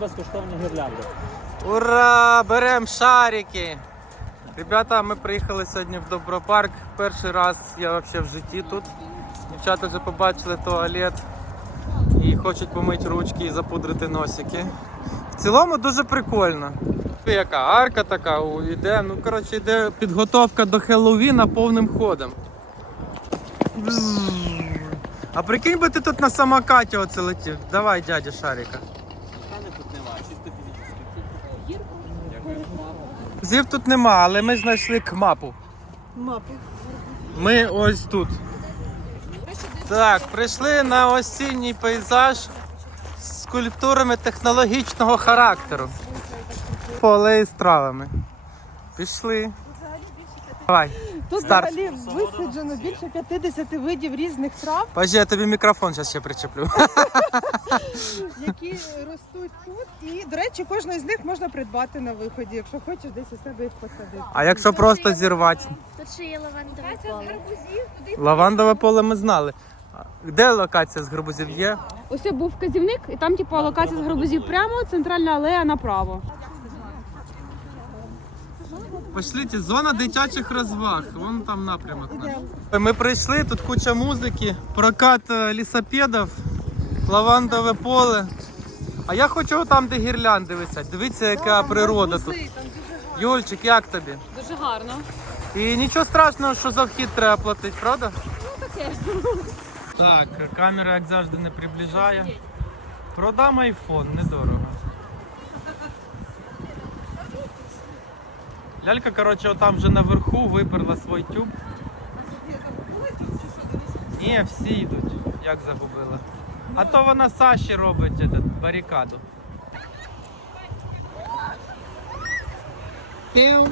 Безкоштовні гірлянди. Ура! Берем шарики! Ребята, ми приїхали сьогодні в Добропарк. Перший раз я взагалі в житті тут. Дівчата вже побачили туалет і хочуть помити ручки і запудрити носики. В цілому дуже прикольно. Яка арка така, у, іде, ну коротше, йде підготовка до Хеллоуіна повним ходом. А прикинь би ти тут на самокаті оце летів. Давай, дядя Шарика. Мене тут немає, чисто фізично. Зів тут нема, але ми знайшли кмапу. Мапу. Ми ось тут. Так, прийшли на осінній пейзаж з скульптурами технологічного характеру. Поле і стравами. Пішли. Давай. Тут Старт. взагалі висаджено більше 50 видів різних трав, Пажі, я тобі мікрофон зараз ще причеплю. які ростуть тут. І, до речі, кожну з них можна придбати на виході, якщо хочеш десь у себе їх посадити. А якщо просто зірвати? Тут ще є лавандове поле. Лавандове поле ми знали. А Де локація з гарбузів є? Ось був вказівник, і там, типу, локація з гарбузів прямо, центральна алея направо. Пошліть, зона дитячих розваг. Вон там напрямок наш. Ми прийшли, тут куча музики, прокат е, лісопедів, лавандове поле. А я хочу там, де гірлянди висять. Дивіться, яка природа тут. Юльчик, як тобі? Дуже гарно. І нічого страшного, що за вхід треба платити, правда? Ну таке. Так, камера, як завжди, не приближає. Продам айфон, недорого. Лялька, коротше, отам вже наверху виперла свій тюб. Ні, всі йдуть, як загубила. А то вона Саші робить этот, барикаду. Пів.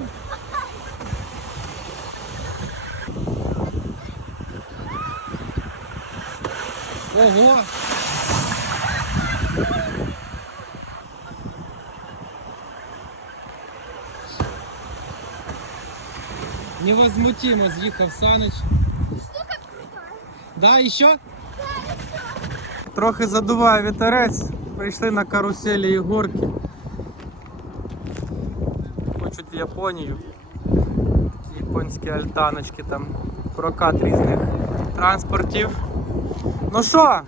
Ого! Невозмутимо з'їхав Саныч. Да, і що? Трохи задуває вітерець. Прийшли на каруселі і горки. Хочуть в Японію. Японські альтаночки там. Прокат різних транспортів. Ну що,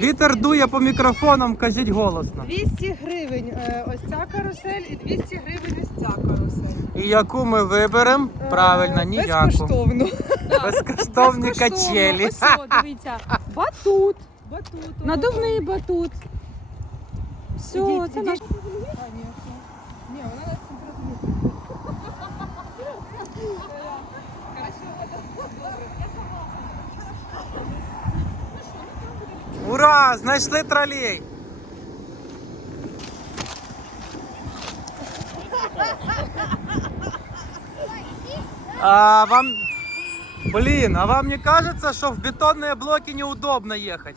вітер дує по мікрофонам, кажіть голосно. 200 гривень е, ось ця карусель і 200 гривень ось ця карусель. І яку ми виберемо? Правильно, Е, ніяку. Безкоштовно. Безкоштовні качелі. Ось, о, дивіться. Батут. Батут. Надувний батут. Все, це наш. Ура! Знайшли тролей! А вам... Блин, а вам не кажется, что в бетонные блоки неудобно ехать?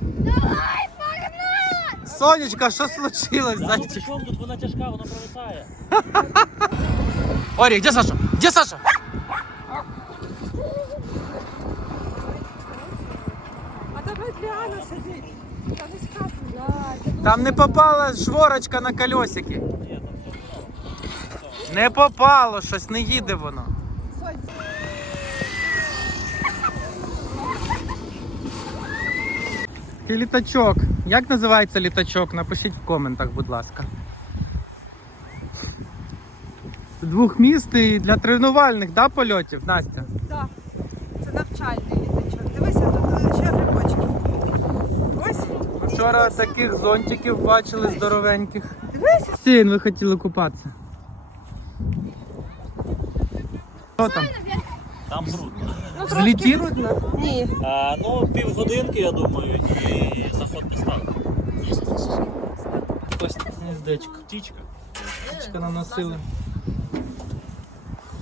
Давай, погнали! Сонечка, что случилось, зайчик? причому тут вона тяжка, вона провисає. Ори, где Саша? Где Саша? А сидить. Та не скапуй. Там не попала шворочка на колесики. Не попало, щось не їде воно. І літачок. Як називається літачок? Напишіть в коментах, будь ласка. Двохмісний для тренувальних да, польотів, Настя? Так, це навчальний літачок. Дивися, тут ще грибочки. Ось. Вчора таких зонтиків бачили здоровеньких. Дивися. Сін, ви хотіли купатися. Що там? Там брудно. Злетів? Ні. А, ну, півгодинки, я думаю, і заход поставити. Ось гніздечко. Птічка. Птічка наносили.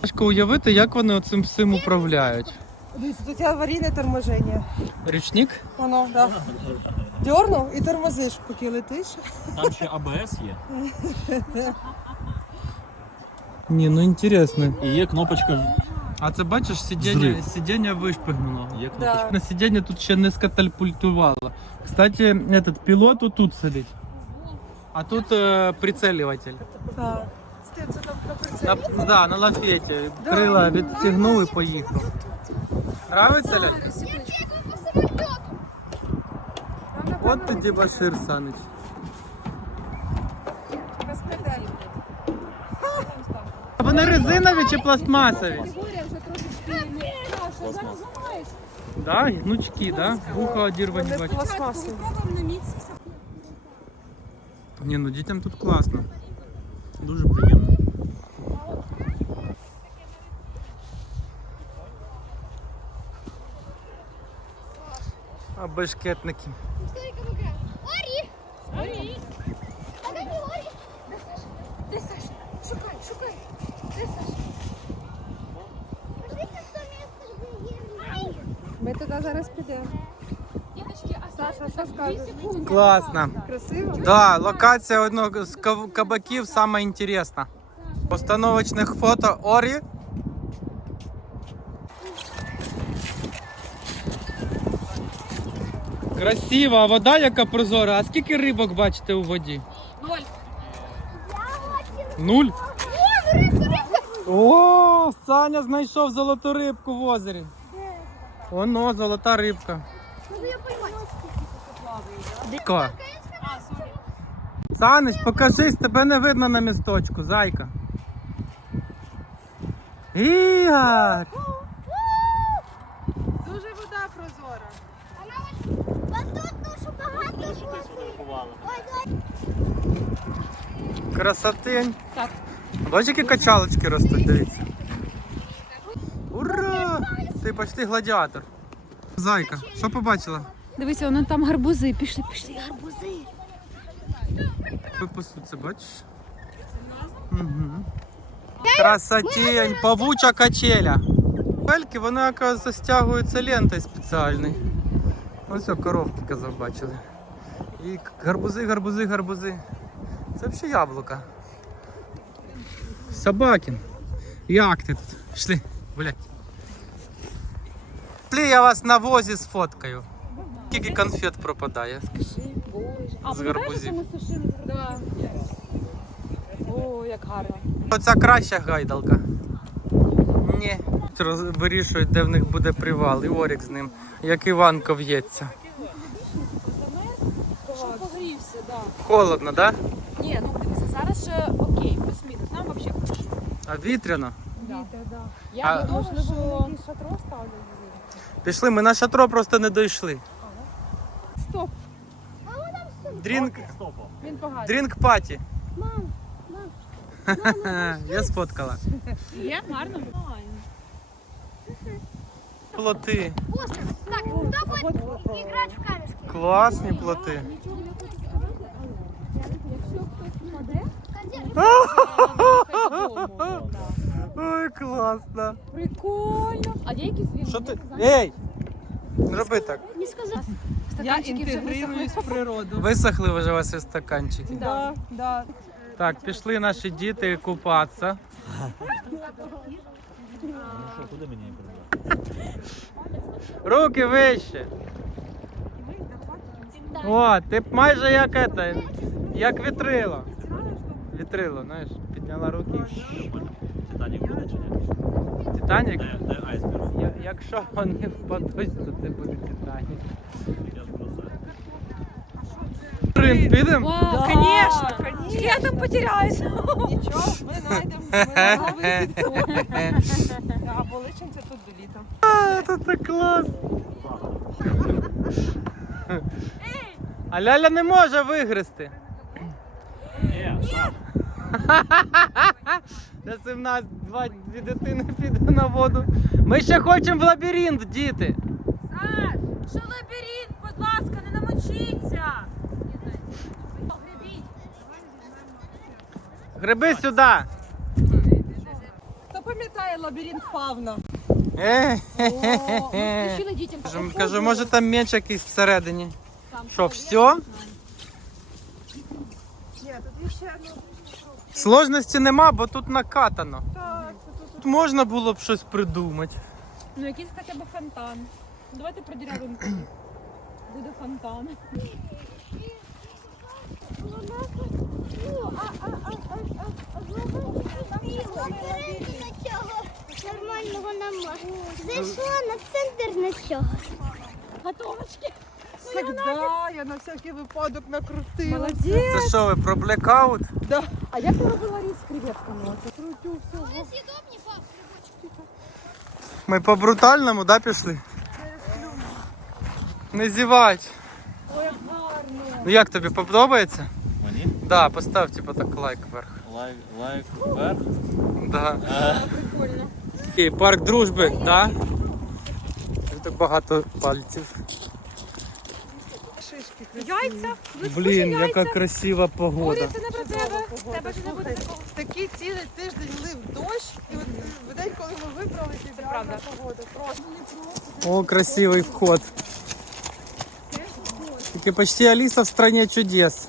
Важко уявити, як вони оцим всім управляють. Дивіться, тут є аварійне торможення. Річник? Воно, так. Дьорнув і тормозиш, поки летиш. Там ще АБС є. Ні, ну інтересно. І є кнопочка. А це бачиш, сидіння, Зрив. сидіння вишпигнуло. Є кнопочка. На сидіння тут ще не скатапультувало. Кстати, этот пілот тут сидить. А тут е, прицелюватель. Так. Це, це там на прицелі. На, да, на лафеті. Крила відстігнув і поїхав. Нравиться, Ляль? От тоді Башир Санич. Без педалі. А вони резинові чи пластмасові? Да, гнучки, да? Вуха одірвані Вони бачу. пластмасові. Ні, ну дітям тут класно. Дуже приємно. А бешкетники. Орі! Орі! А де не Орі? Де Саша? Де Саша? Шукай, шукай. Де Саша? Подивіться, хто місце, де є. Ми туди зараз підемо. Саша, що скажеш? Класно. Красиво? Да, локація одного з кав- кабаків саме інтересна. Постановочних фото Орі. Красива, а вода яка прозора. А скільки рибок бачите у воді? Нуль. Нуль? О, Саня знайшов золоту рибку в озері. Оно, золота рибка. Ко? Саныч, покажись, тебе не видно на місточку, зайка. Ігор! Дуже вода прозора. Тут дуже багато. Що ти сфотографувала? Красотень. Так. Бачиш, які качалочки ростуть, дивіться. Ура! Ти почти гладіатор. Зайка, що побачила? Дивися, воно там гарбузи. Пішли, пішли, гарбузи. Випуститься, бачиш? Угу. Красотень, павуча качеля. Пельки, вони, оказується, стягуються лентою спеціальною. Ось коровки, казав, бачили. І гарбузи, гарбузи, гарбузи. Це взагалі яблука. Собакін. Як ти тут? Пішли, гулять. Пішли, я вас на возі сфоткаю. Скільки конфет пропадає. А З гарбузів. ми сушили? Да. О, як гарно. Оця краща гайдалка. Ні. Роз- Вирішують, де в них буде привал, і Орік з ним, як Іван ков'ється. Щоб погрівся, да. Холодно, так? Да? Ні, ну дивися, зараз ще окей, плюс-мінус. Нам взагалі хорошо. А вітряно. Я А- думаю, що... шатро ставлю. Пішли, ми на шатро просто не дійшли. Стоп, Дрінк, він поганий. дрінк паті. Мам, мам. Я сфоткала. Є? Гарно? Плоти. Так, хто буде грати в камешки? Класні плоти. Ой, класно. Прикольно. А є якісь звіри? Що ти? Ей! Не роби так. Не сказав. Я інтегруюсь в природу. Висохли вже ваші стаканчики. Да, да. Так, пішли наші діти купатися. Ну що, куди мені? Руки вище. О, ти майже як это, як вітрило. Вітрило, знаєш, підняла руки. Титанік буде чи ні? Титанік? Де, де айсберг? Я- Якщо вони впадуть, то це буде Титанік. Я просто... Підемо? Вау, Конечно, конечно. Я там потеряюсь. Нічого, ми знайдемо, ми знайдемо. А боличин це тут до літа. А, Це так клас. А Ляля не може вигризти. Сам. В нас два, дві дитини піде на воду. Ми ще хочемо в лабіринт, діти. Саш, Що лабіринт, будь ласка, не намочіться. Гриби сюди. Хто пам'ятає лабіринт фавна? Е, кажу, може там меч якийсь всередині. Що, все? Ну, Сложності нема, бо тут накатано. Так, Тут можна було б щось придумати. Ну якийсь хоча б фонтан. Давайте продірявимо. Буде фонтан. Нормального вона. Зайшла на центр на чого. Готовочки. Так, да, я на всякий випадок накрутила. Молодець. Це що ви про блекаут? Да. А як ти робила різ з креветками? Оце Крутю всього. Съедобні, пап. Ми по брутальному, да, пішли? Не зівать. Ой, гарно. Ну як тобі подобається? Мені? Да, постав типу так лайк вверх. Лайк, лайк вверх. Да. Е, Прикольно. І парк дружби, да? Так багато пальців. Яйця. Блін, яка красива погода. Це не про тебе. Тебе ж не буде такого. Такий цілий тиждень лив дощ, і от в день, коли ми вибралися, ідеальна правда. погода. Просто. О, красивий вход. Тільки почти Аліса в стране чудес.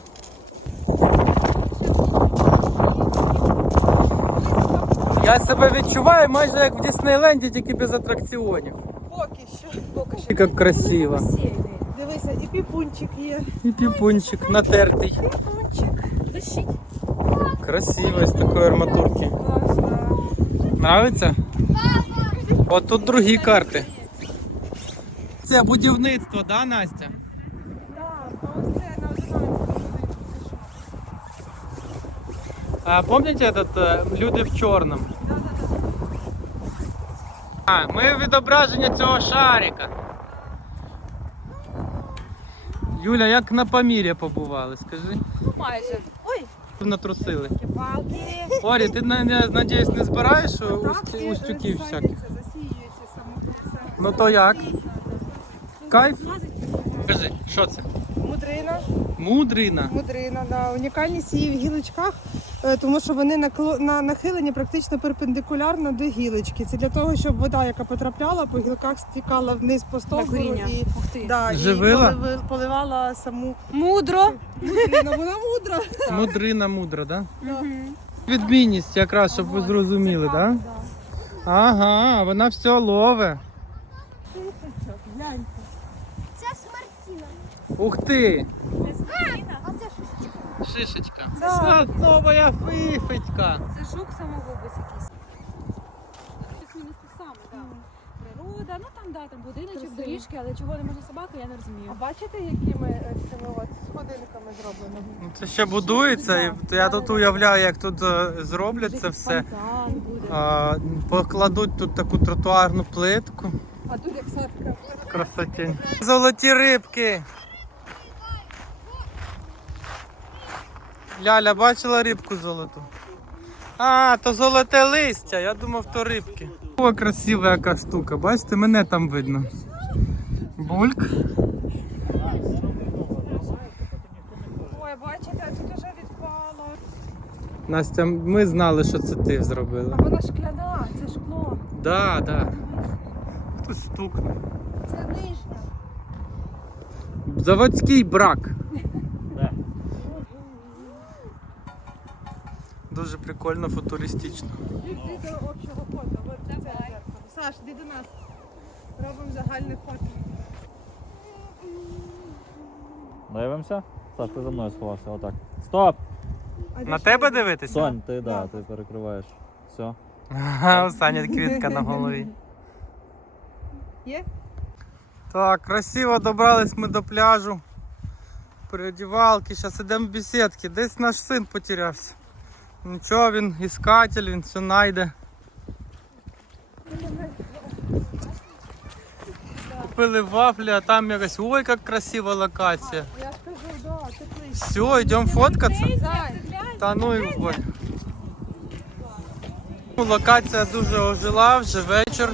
Я себе відчуваю майже як в Діснейленді, тільки без атракціонів. Поки що. Поки що. І як красиво. Дивися, і піпунчик є. І піпунчик натертий. Піпунчик. Красиво з такої арматурки. Нравиться? От тут другі карти. Це будівництво, да, Настя? Так, а це на 11 А помните этот э, люди в чорному? А, ми відображення цього шарика. Юля, як на поміря побували, скажи. Ну Майже. Ой, Натрусили. палки. Орі, ти на- на- надіюсь не збираєш уст- устюків всяких? Засіюється саме. Ну то як? Кайф? Скажи, що це? Мудрина. Мудрина. Мудрина, да. Унікальність її в гілочках, тому що вони на, нахилені практично перпендикулярно до гілочки. Це для того, щоб вода, яка потрапляла по гілках, стікала вниз по стовбуру і, да, і Живила? полив- поливала саму Мудро. мудрину. Вона мудра. Мудрина мудра, да? Відмінність якраз, щоб ви зрозуміли, да? Ага, вона все лове. Це смертіна. Ух ти! Це що? Шишечка. Це Це моя фифочка. Це жук самогубець якийсь. Саме, так. Природа, ну там, да, там будиночок, Красиво. доріжки, але чого не може собака, я не А розумію. бачите, якими е, цими от сходинками зроблено? Ну, Це ще будується, і я тут уявляю, як тут е, зроблять це все. Фонтан буде. А, покладуть тут таку тротуарну плитку. А тут як садка. Красотень. Золоті рибки. Ляля, бачила рибку золоту? А, то золоте листя, я думав, то рибки. О, красива яка штука, бачите, мене там видно. Бульк. Ой, бачите, тут уже відпало. Настя, ми знали, що це ти зробила. А вона шкляна, це шкло. Да, да. Хтось стукне. Це нижня. Заводський брак. Дуже прикольно, футуристично. Йди до общого фото. От це зеркало. Саш, йди до нас. Робимо загальне фото. Дивимося? Саш, ти за мною сховався, отак. Стоп! А На тебе дивитися? Сонь, ти да, ти перекриваєш. Все. Ага, у Сані квітка на голові. Є? Так, красиво добрались ми до пляжу. Переодівалки, зараз йдемо в бесідки. Десь наш син потерявся. Нічого, він іскатель, він все знайде. Купили вафлі, а там якась, ой, як красива локація. Я ж да, теплий. Все, йдемо фоткатися. Та ну і вгонь. Ну, Локація дуже ожила, вже вечір.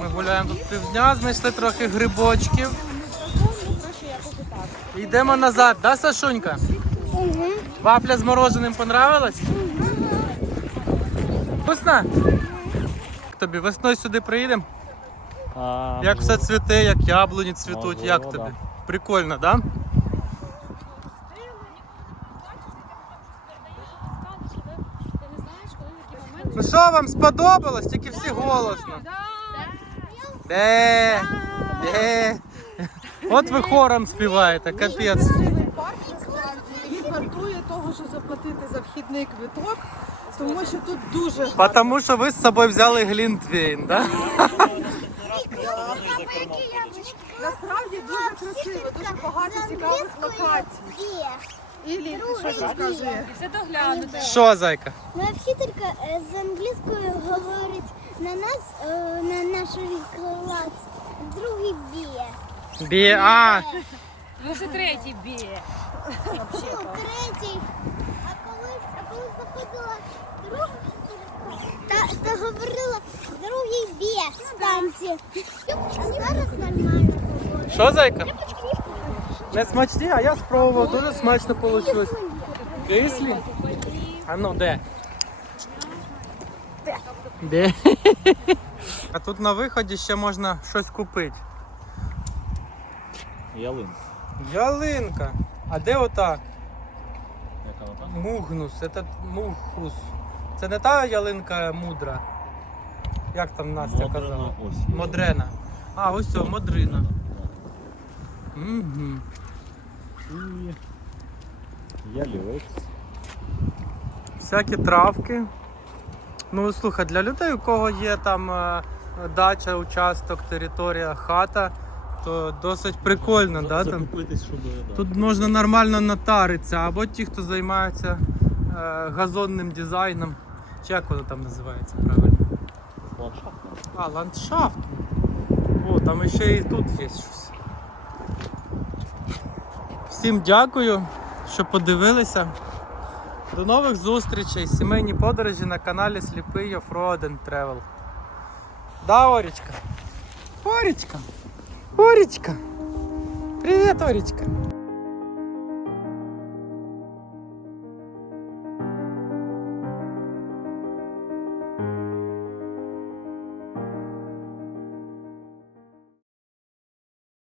Ми гуляємо тут півдня, знайшли трохи грибочків. Йдемо назад, да, Сашунька? Вафля з мороженим понравилась? Вкусно? Як Тобі весною сюди приїдемо? А, Як все цвіте, як яблуні цвітуть, Можливо, як да. тобі? Прикольно, да? Ну що вам сподобалось? Тільки всі голосно. Де? Де? От ви хором співаєте, капець. парк насправді. Він вартує того, що заплатити за вхідний квиток. Тому що тут дуже Потому що ви з собою взяли глінтвейн, да? насправді дуже красиво, дуже багато цікавих локацій. І Лін, ти щось розказує. Все доглянути. Що, зайка? Моя вчителька е, з англійською говорить на нас, е, на наш клас, другий б'є. Бі... А, Може третій біє. Ну, третій. А коли, а коли заходила друга вчителька, та, та говорила зараз нормально що, зайка? Не смачні, а я спробував, дуже смачно вийшло. Кислі? А ну де? Де? А тут на виході ще можна щось купити. Ялинка. Ялинка. А де ота? Яка? Мугнус, це мухус. Це не та ялинка мудра. Як там Настя Модрина казала? ось. Модрена. А, ось це, модрина. Угу. І ялівець. Всякі травки. Ну, слухай, для людей, у кого є там е, дача, участок, територія, хата, то досить прикольно, да? Там? Закупитись, щоб... да. Тут можна нормально натаритися, або ті, хто займається е, газонним дизайном. Чи як воно там називається правильно? А, ландшафт. О, там ще і тут є щось. Всім дякую, що подивилися. До нових зустрічей. Сімейні подорожі на каналі Сліпий and Travel. Да, Орічка? Орічка! Орічка! Привіт, Орічка!